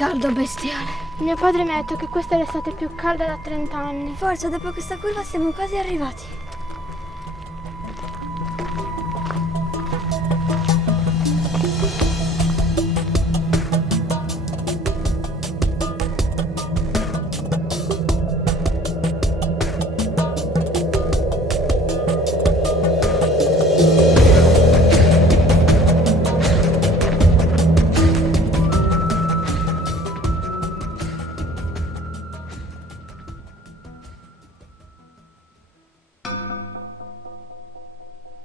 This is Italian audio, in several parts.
caldo bestiale. Mio padre mi ha detto che questa è l'estate più calda da 30 anni. Forza, dopo questa curva siamo quasi arrivati.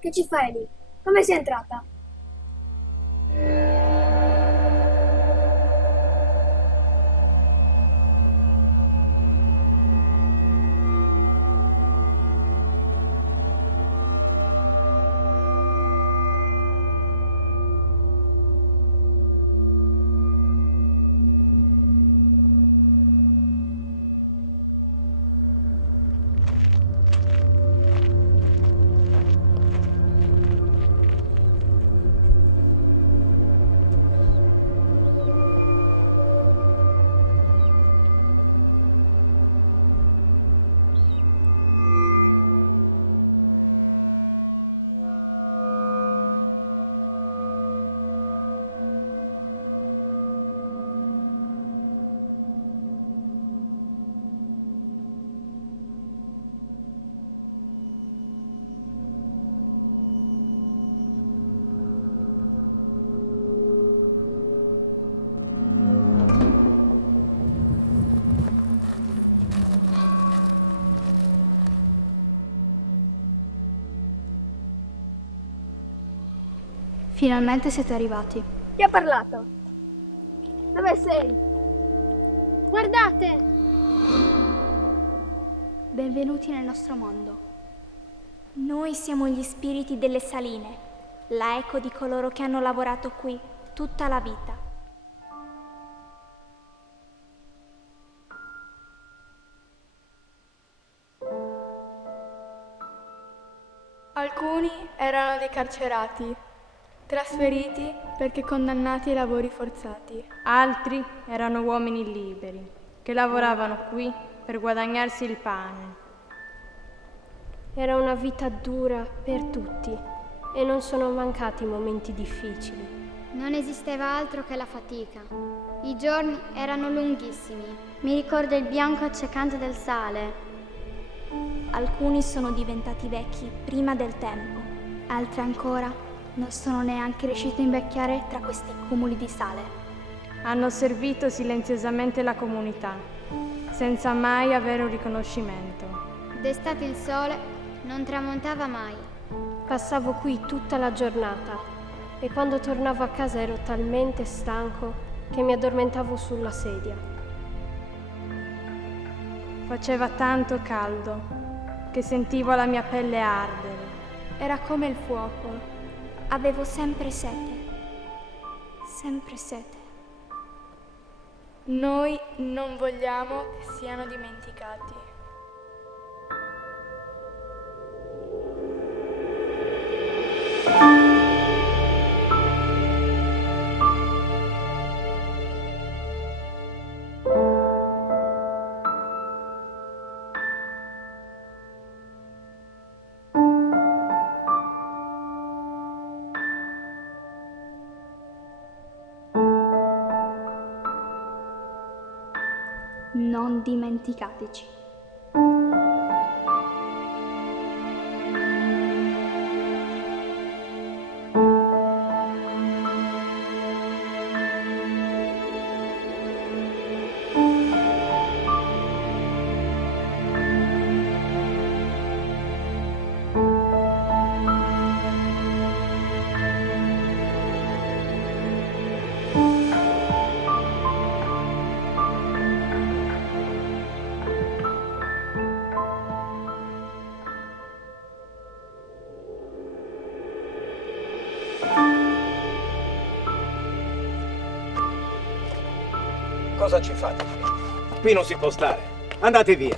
Che ci fai lì? Come sei entrata? Finalmente siete arrivati. Chi ha parlato? Dove sei? Guardate! Benvenuti nel nostro mondo. Noi siamo gli spiriti delle saline, la eco di coloro che hanno lavorato qui tutta la vita. Alcuni erano dei carcerati, trasferiti perché condannati ai lavori forzati. Altri erano uomini liberi, che lavoravano qui per guadagnarsi il pane. Era una vita dura per tutti e non sono mancati momenti difficili. Non esisteva altro che la fatica. I giorni erano lunghissimi. Mi ricordo il bianco accecante del sale. Alcuni sono diventati vecchi prima del tempo, Altri ancora non sono neanche riusciti a invecchiare tra questi cumuli di sale. Hanno servito silenziosamente la comunità, senza mai avere un riconoscimento. D'estate il sole non tramontava mai. Passavo qui tutta la giornata e quando tornavo a casa ero talmente stanco che mi addormentavo sulla sedia. Faceva tanto caldo che sentivo la mia pelle ardere. Era come il fuoco. avevo sempre sete, sempre sete. Noi non vogliamo che siano dimenticati. Non dimenticateci. Cosa ci fate? Qui non si può stare. Andate via.